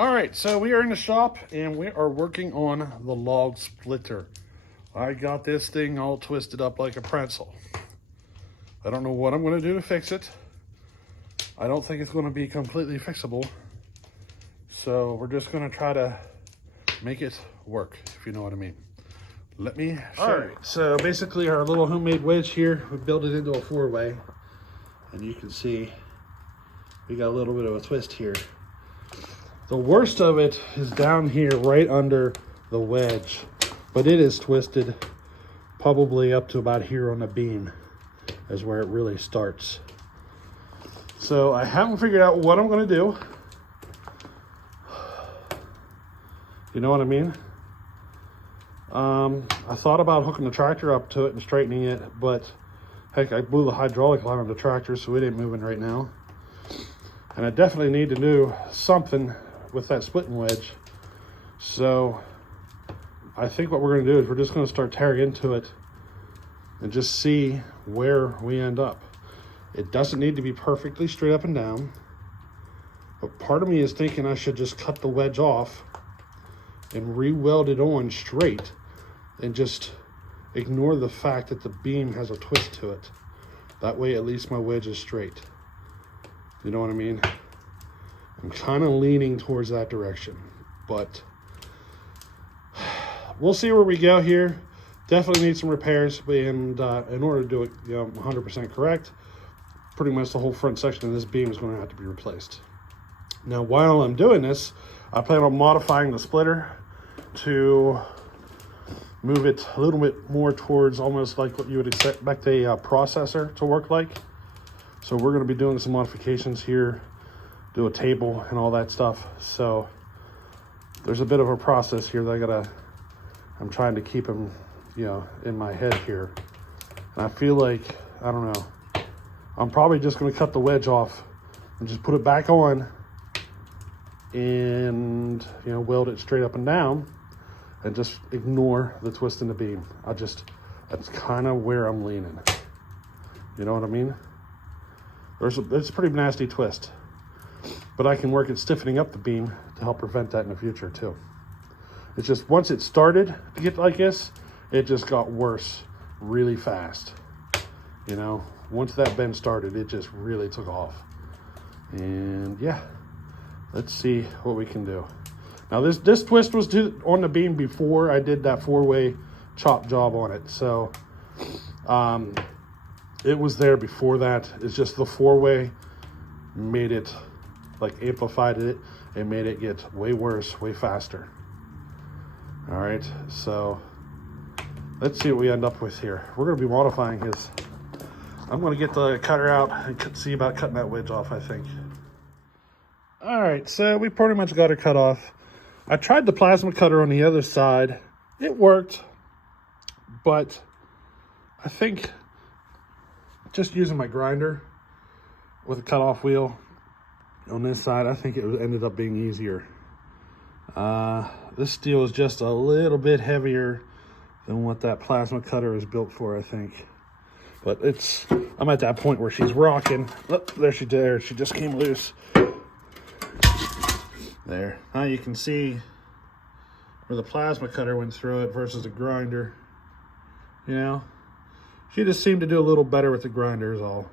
All right, so we are in the shop and we are working on the log splitter. I got this thing all twisted up like a pretzel. I don't know what I'm going to do to fix it. I don't think it's going to be completely fixable. So we're just going to try to make it work, if you know what I mean. Let me show you. So basically our little homemade wedge here, we built it into a 4-way. And you can see we got a little bit of a twist here. The worst of it is down here right under the wedge, but it is twisted probably up to about here on the beam is where it really starts. So I haven't figured out what I'm going to do. You know what I mean? I thought about hooking the tractor up to it and straightening it, but heck, I blew the hydraulic line on the tractor, so it ain't moving right now. And I definitely need to do something with that splitting wedge. So I think what we're going to do is we're just going to start tearing into it and just see where we end up. It doesn't need to be perfectly straight up and down, but part of me is thinking I should just cut the wedge off and re-weld it on straight and just ignore the fact that the beam has a twist to it. That way at least my wedge is straight. You know what I mean? I'm kind of leaning towards that direction, but we'll see where we go here. Definitely need some repairs, and in order to do it 100% correct, pretty much the whole front section of this beam is going to have to be replaced. Now, while I'm doing this, I plan on modifying the splitter to move it a little bit more towards almost like what you would expect a processor to work like. So we're going to be doing some modifications here, do a table and all that stuff. So there's a bit of a process here that I'm trying to keep them, in my head here. And I feel like, I don't know, I'm probably just going to cut the wedge off and just put it back on and, weld it straight up and down and just ignore the twist in the beam. That's kind of where I'm leaning. You know what I mean? It's a pretty nasty twist, but I can work at stiffening up the beam to help prevent that in the future too. It's just once it started to get like this, it just got worse really fast. Once that bend started, it just really took off. And yeah, let's see what we can do. Now this twist was on the beam before I did that 4-way chop job on it. So it was there before that. It's just the 4-way made it, amplified it and made it get way worse, way faster. All right, so let's see what we end up with here. We're going to be modifying his. I'm going to get the cutter out and see about cutting that wedge off, I think. All right, so we pretty much got her cut off. I tried the plasma cutter on the other side. It worked, but I think just using my grinder with a cutoff wheel on this side, I think it ended up being easier. This steel is just a little bit heavier than what that plasma cutter is built for, I think. But I'm at that point where she's rocking. Oh, there she just came loose. There. Now you can see where the plasma cutter went through it versus the grinder. She just seemed to do a little better with the grinder is all.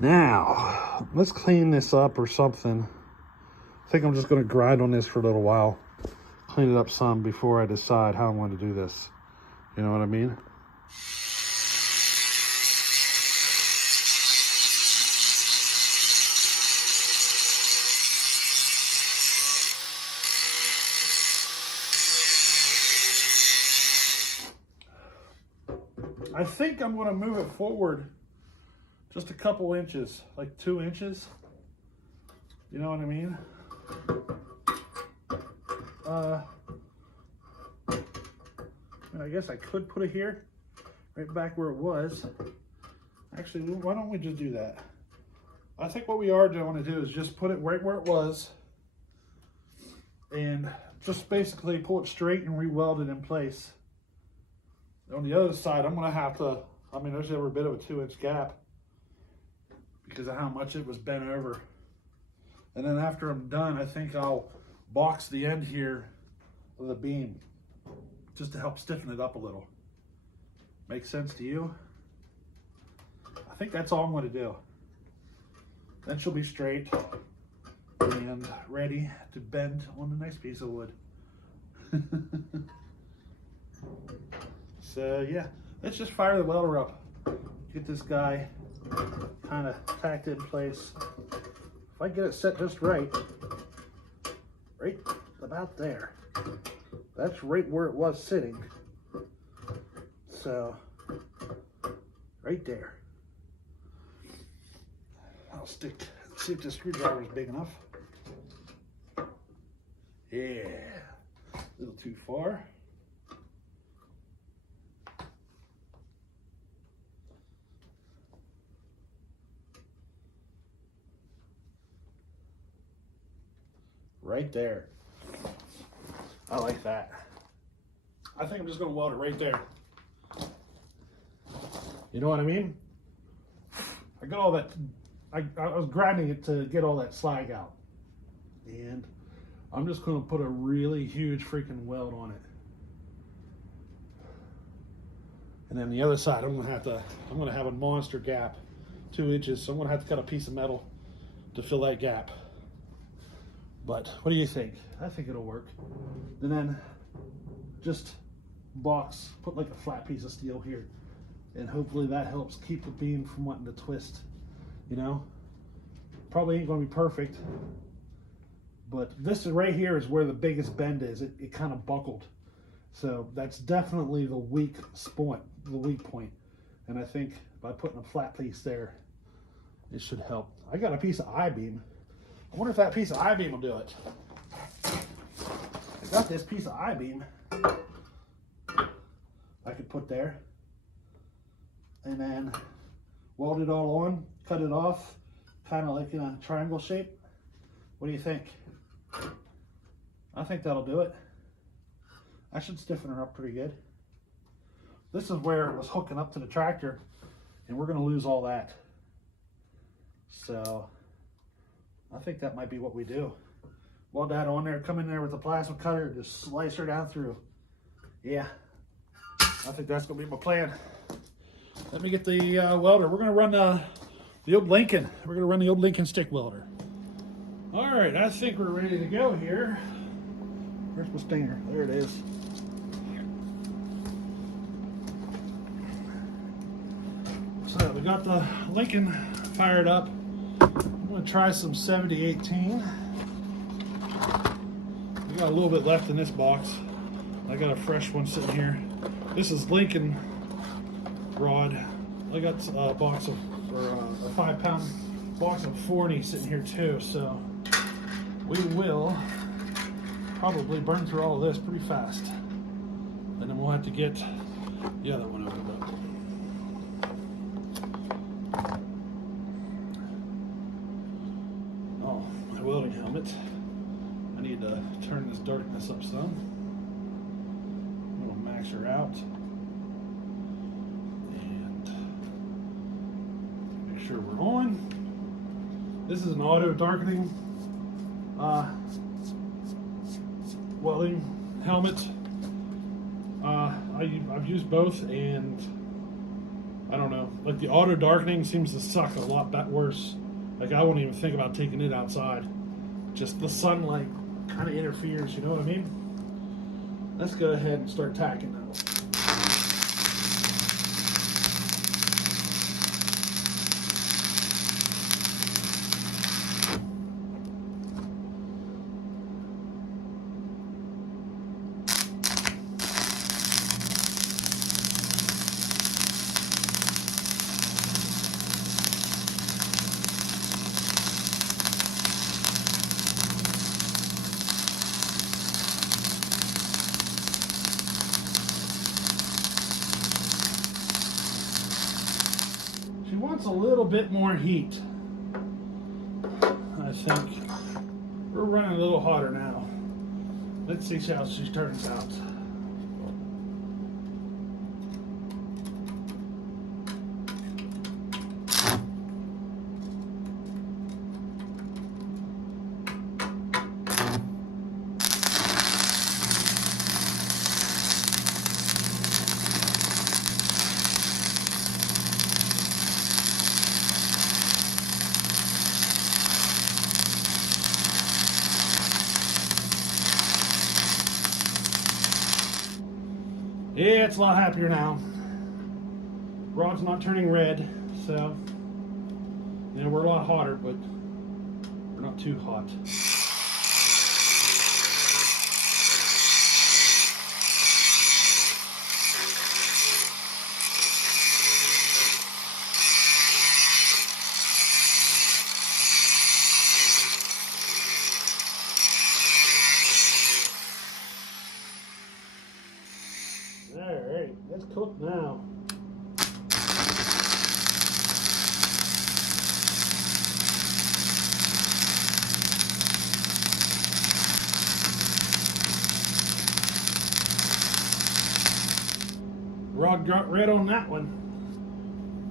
Now, let's clean this up or something. I think I'm just going to grind on this for a little while. Clean it up some before I decide how I'm going to do this. You know what I mean? I think I'm going to move it forward just a couple inches, like 2 inches. You know what I mean? I guess I could put it here, right back where it was. Actually, why don't we just do that? I think what we are going to do is just put it right where it was and just basically pull it straight and re-weld it in place. On the other side, I'm going to have to, there's every bit of a 2-inch gap because of how much it was bent over. And then after I'm done, I think I'll box the end here of the beam just to help stiffen it up a little. Make sense to you? I think that's all I'm going to do. Then she'll be straight and ready to bend on the next piece of wood. So yeah, let's just fire the welder up. Get this guy kind of tacked in place. If I get it set just right about there. That's right where it was sitting. So, right there. I'll see if the screwdriver is big enough. Yeah, a little too far. Right there. I like that. I think I'm just going to weld it right there. You know what I mean? I got all that, I was grinding it to get all that slag out. And I'm just going to put a really huge freaking weld on it. And then the other side, I'm going to have a monster gap, 2 inches. So I'm going to have to cut a piece of metal to fill that gap. But what do you think? I think it'll work. And then just put like a flat piece of steel here. And hopefully that helps keep the beam from wanting to twist, you know? Probably ain't gonna be perfect, but this right here is where the biggest bend is. It kind of buckled. So that's definitely the weak point. And I think by putting a flat piece there, it should help. I got a piece of I-beam. I wonder if that piece of I-beam will do it. I got this piece of I-beam I could put there and then weld it all on, cut it off, kind of like in a triangle shape. What do you think? I think that'll do it. I should stiffen her up pretty good. This is where it was hooking up to the tractor, and we're going to lose all that. So I think that might be what we do. Weld that on there, come in there with a plasma cutter, and just slice her down through. Yeah, I think that's going to be my plan. Let me get the welder. We're going to run the old Lincoln. We're going to run the old Lincoln stick welder. All right, I think we're ready to go here. Where's my stinger? There it is. So we got the Lincoln fired up. I'm going to try some 7018. We got a little bit left in this box. I got a fresh one sitting here. This is Lincoln rod. I got a box of, or a 5-pound box of 40 sitting here too. So we will probably burn through all of this pretty fast. And then we'll have to get the other one opened up. Oh, my welding helmet. I need to turn this darkness up some. I'm going to max her out. And make sure we're on. This is an auto darkening welding helmet. I've used both, and I don't know, like the auto darkening seems to suck a lot worse. Like I won't even think about taking it outside. Just the sunlight kind of interferes, you know what I mean? Let's go ahead and start tacking those. Wants a little bit more heat. I think we're running a little hotter now. Let's see how she turns out. Yeah, it's a lot happier now. Rod's not turning red, so you know, we're a lot hotter, but we're not too hot. Alright, let's cook now. Rod got red on that one.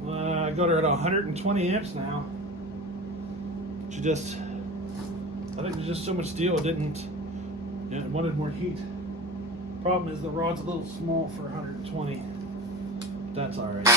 I got her at 120 amps now. I think there's just so much steel it didn't, you know, it wanted more heat. Problem is the rod's a little small for 120. That's alright.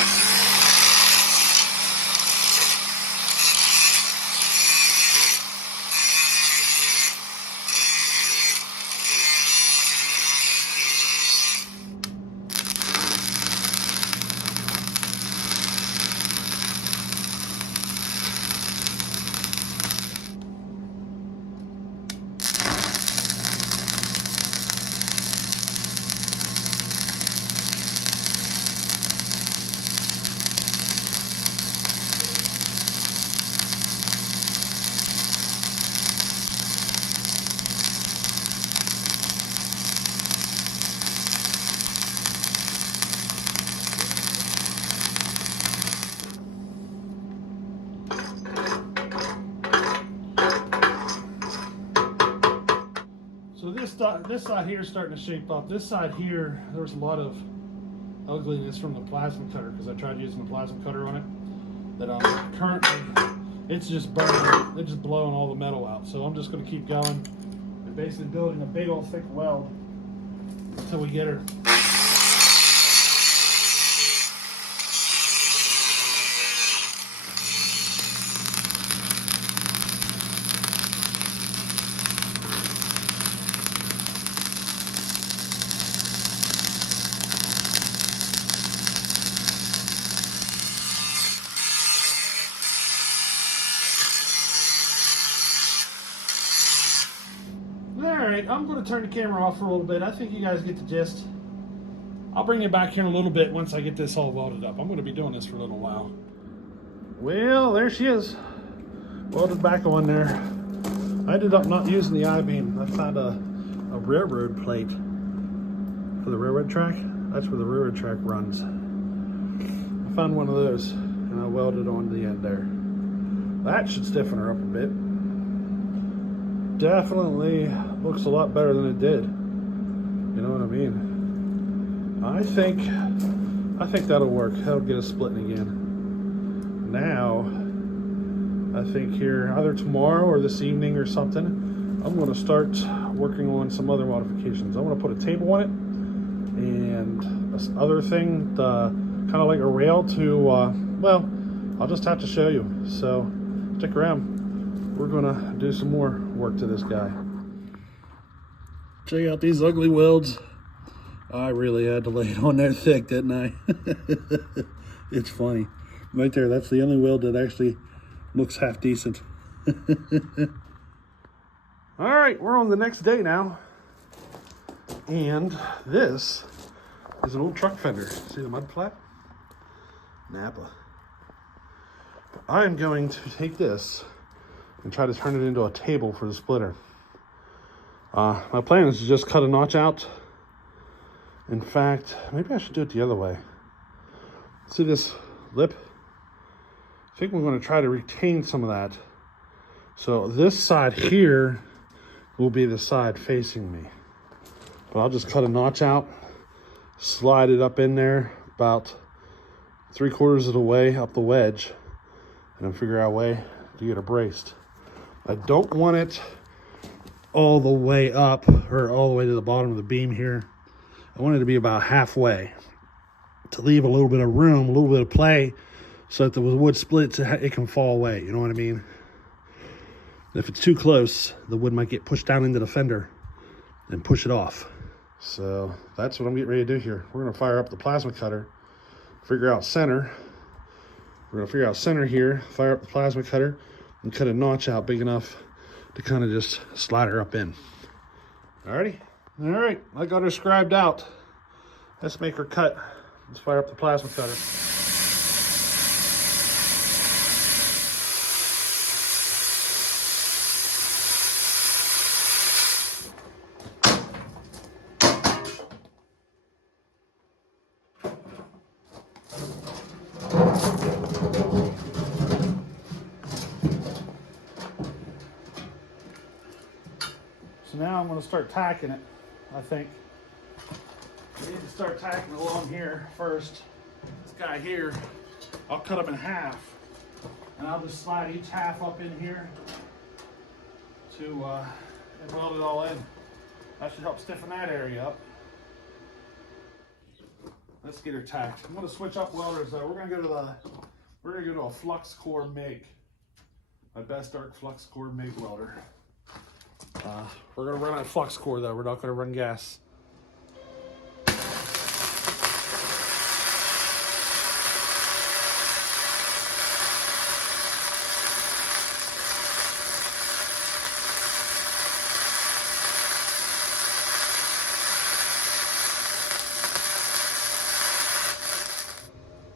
So this side here is starting to shape up. This side here, there was a lot of ugliness from the plasma cutter because I tried using the plasma cutter on it. That currently, it's just burning. It's just blowing all the metal out. So I'm just going to keep going and basically building a big old thick weld until we get her. Alright, I'm going to turn the camera off for a little bit. I think you guys get the gist. I'll bring you back here in a little bit once I get this all welded up. I'm going to be doing this for a little while. Well, there she is. Welded back on there. I ended up not using the I-beam. I found a railroad plate for the railroad track. That's where the railroad track runs. I found one of those and I welded on the end there. That should stiffen her up a bit. Definitely looks a lot better than it did. You know what I mean? I think that'll work. That'll get us splitting again. Now, I think here either tomorrow or this evening or something, I'm going to start working on some other modifications. I want to put a table on it and this other thing, kind of like a rail to, well, I'll just have to show you. So stick around. We're gonna do some more work to this guy. Check out these ugly welds. I really had to lay it on there thick, didn't I? It's funny. Right there, that's the only weld that actually looks half decent. All right, we're on the next day now. And this is an old truck fender. See the mud flap? Napa. I'm going to take this and try to turn it into a table for the splitter. My plan is to just cut a notch out. In fact, maybe I should do it the other way. See this lip? I think we're going to try to retain some of that. So this side here will be the side facing me. But I'll just cut a notch out, slide it up in there about 3/4 of the way up the wedge, and then figure out a way to get her braced. I don't want it all the way up or all the way to the bottom of the beam here. I want it to be about halfway to leave a little bit of room, a little bit of play, so that the wood splits, it can fall away. You know what I mean? If it's too close, the wood might get pushed down into the fender and push it off. So that's what I'm getting ready to do here. We're gonna fire up the plasma cutter, figure out center. We're gonna figure out center here, fire up the plasma cutter, and cut a notch out big enough to kind of just slide her up in. Alrighty. All right, I got her scribed out. Let's make her cut. Let's fire up the plasma cutter. So now I'm going to start tacking it, I think. I need to start tacking along here first. This guy here, I'll cut him in half. And I'll just slide each half up in here to and weld it all in. That should help stiffen that area up. Let's get her tacked. I'm going to switch up welders though. We're going to go to a flux core MIG. My best arc flux core MIG welder. We're going to run on flux core though. We're not going to run gas.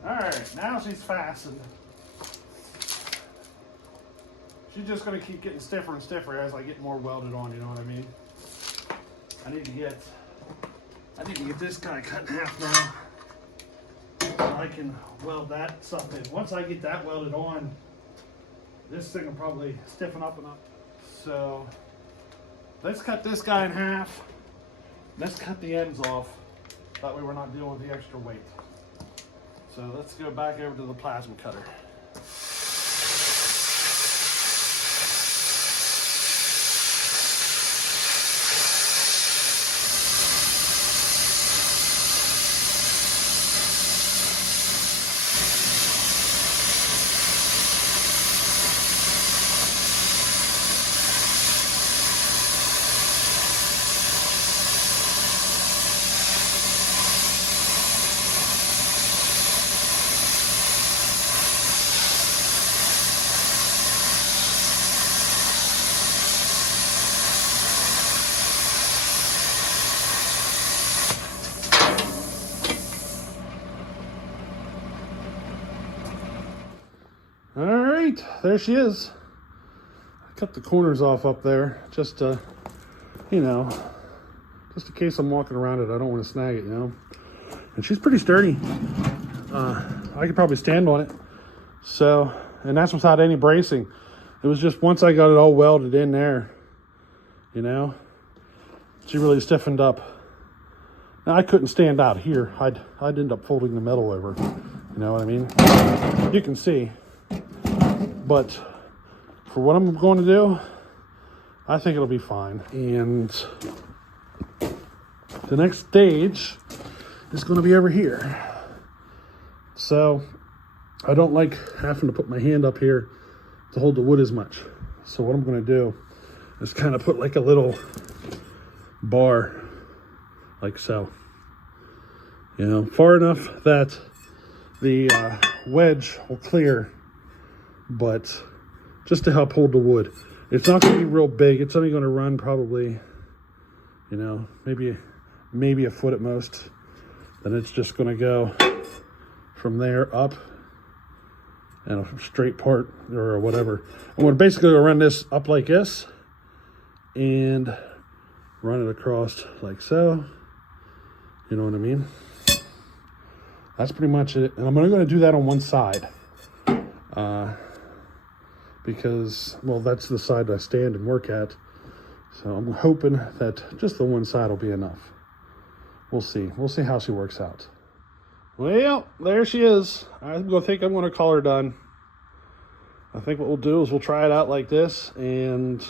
Alright, now she's fastened. She's just going to keep getting stiffer and stiffer as I get more welded on, you know what I mean? I need to get this guy cut in half now. So I can weld that stuff in. Once I get that welded on, this thing will probably stiffen up enough. So let's cut this guy in half. Let's cut the ends off. That way we're not dealing with the extra weight. So let's go back over to the plasma cutter. All right, there she is. I cut the corners off up there just to, you know, just in case I'm walking around it, I don't want to snag it, you know. And she's pretty sturdy. I could probably stand on it. So, and that's without any bracing. It was just once I got it all welded in there, you know, she really stiffened up. Now I couldn't stand out here. I'd end up folding the metal over. You know what I mean? You can see. But for what I'm going to do, I think it'll be fine. And the next stage is going to be over here. So I don't like having to put my hand up here to hold the wood as much. So what I'm going to do is kind of put like a little bar like so. You know, far enough that the wedge will clear, but just to help hold the wood. It's not going to be real big. It's only going to run probably, you know, maybe a foot at most. Then it's just going to go from there up and a straight part or whatever. I'm going to basically run this up like this and run it across like so. You know what I mean? That's pretty much it. And I'm only going to do that on one side. Because, well, that's the side I stand and work at. So I'm hoping that just the one side will be enough. We'll see. We'll see how she works out. Well, there she is. I'm going to call her done. I think what we'll do is we'll try it out like this and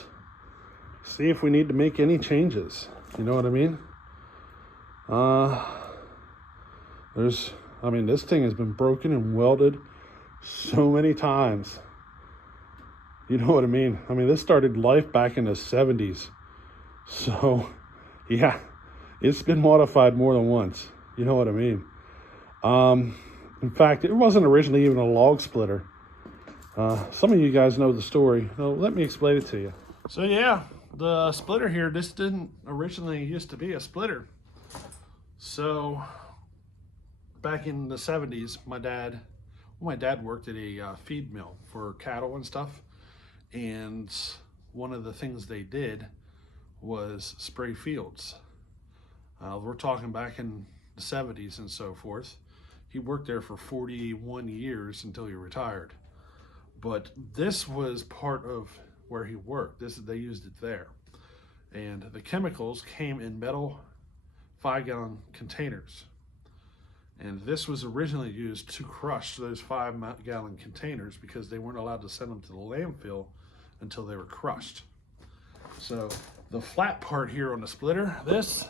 see if we need to make any changes. You know what I mean? This thing has been broken and welded so many times. You know what I mean? I mean, this started life back in the 70s. So, yeah, It's been modified more than once. You know what I mean? In fact, it wasn't originally even a log splitter. Some of you guys know the story. So let me explain it to you. So yeah, the splitter here, this didn't originally used to be a splitter. So back in the 70s, my dad worked at a feed mill for cattle and stuff. And one of the things they did was spray fields. We're talking back in the 70s and so forth. He worked there for 41 years until he retired. But this was part of where he worked. They used it there. And the chemicals came in metal 5-gallon containers. And this was originally used to crush those 5-gallon containers because they weren't allowed to send them to the landfill until they were crushed. So the flat part here on the splitter, this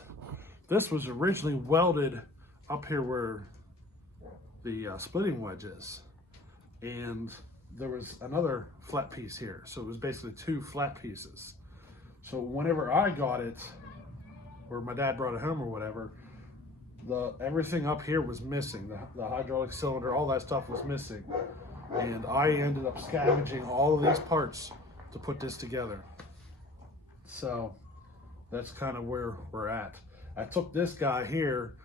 was originally welded up here where the splitting wedge is. And there was another flat piece here. So it was basically 2 flat pieces. So whenever I got it, or my dad brought it home or whatever, everything up here was missing. The hydraulic cylinder, all that stuff was missing. And I ended up scavenging all of these parts to put this together. So that's kind of where we're at. I took this guy here,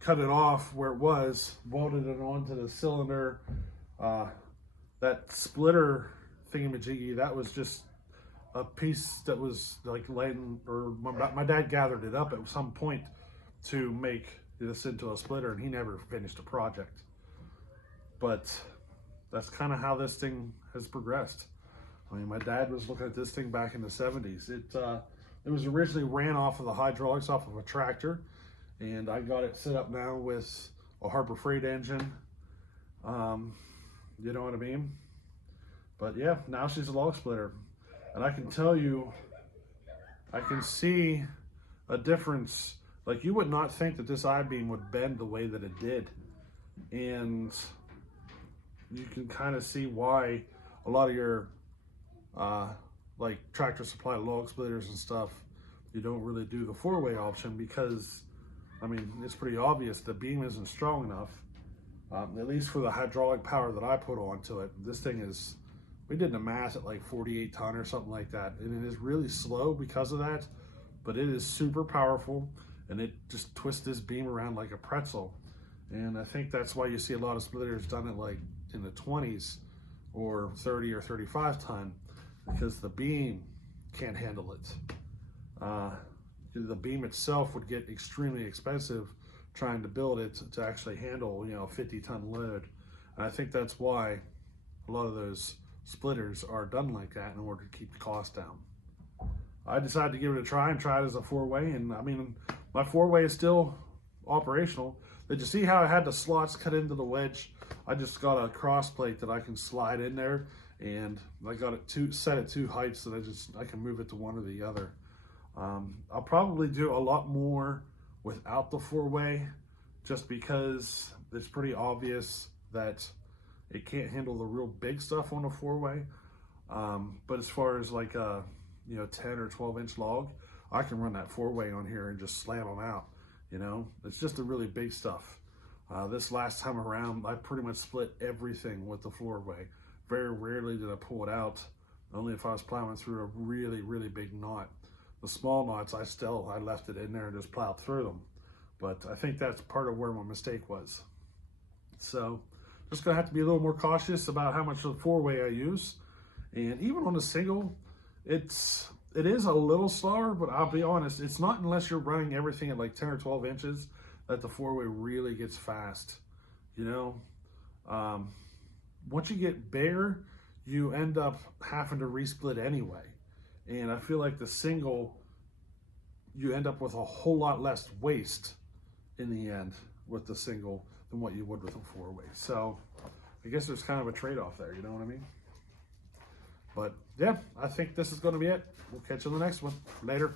cut it off where it was, welded it onto the cylinder. That splitter thingamajiggy, that was just a piece that was like laying, or my dad gathered it up at some point to make this into a splitter, and he never finished the project. But that's kind of how this thing has progressed. I mean, my dad was looking at this thing back in the 70s. It was originally ran off of the hydraulics off of a tractor, and I got it set up now with a Harbor Freight engine. You know what I mean? But yeah, now she's a log splitter. And I can tell you, I can see a difference. Like, you would not think that this I-beam would bend the way that it did. And you can kind of see why a lot of your like Tractor Supply log splitters and stuff, you don't really do the 4-way option because, I mean, it's pretty obvious the beam isn't strong enough. At least for the hydraulic power that I put onto it. This thing is, we did a mass at like 48 ton or something like that. And it is really slow because of that, but it is super powerful, and it just twists this beam around like a pretzel. And I think that's why you see a lot of splitters done it like in the 20s or 30 or 35 ton, because the beam can't handle it. The beam itself would get extremely expensive trying to build it to actually handle, you know, a 50-ton load. And I think that's why a lot of those splitters are done like that in order to keep the cost down. I decided to give it a try and try it as a 4-way, and I mean, my 4-way is still operational. Did you see how I had the slots cut into the wedge? I just got a cross plate that I can slide in there, and I got it set at 2 heights so that I can move it to one or the other. I'll probably do a lot more without the 4-way, just because it's pretty obvious that it can't handle the real big stuff on a 4-way. But as far as like a 10 or 12 inch log, I can run that 4-way on here and just slam them out. You know, it's just the really big stuff. This last time around, I pretty much split everything with the 4-way. Very rarely did I pull it out, only if I was plowing through a really, really big knot. The small knots, I left it in there and just plowed through them. But I think that's part of where my mistake was. So just gonna have to be a little more cautious about how much of the 4-way I use. And even on the single, it is a little slower, but I'll be honest, it's not unless you're running everything at like 10 or 12 inches that the 4-way really gets fast. You know, once you get bigger, you end up having to resplit anyway. And I feel like the single, you end up with a whole lot less waste in the end with the single than what you would with a 4-way. So I guess there's kind of a trade-off there, you know what I mean? But yeah, I think this is going to be it. We'll catch you on the next one. Later.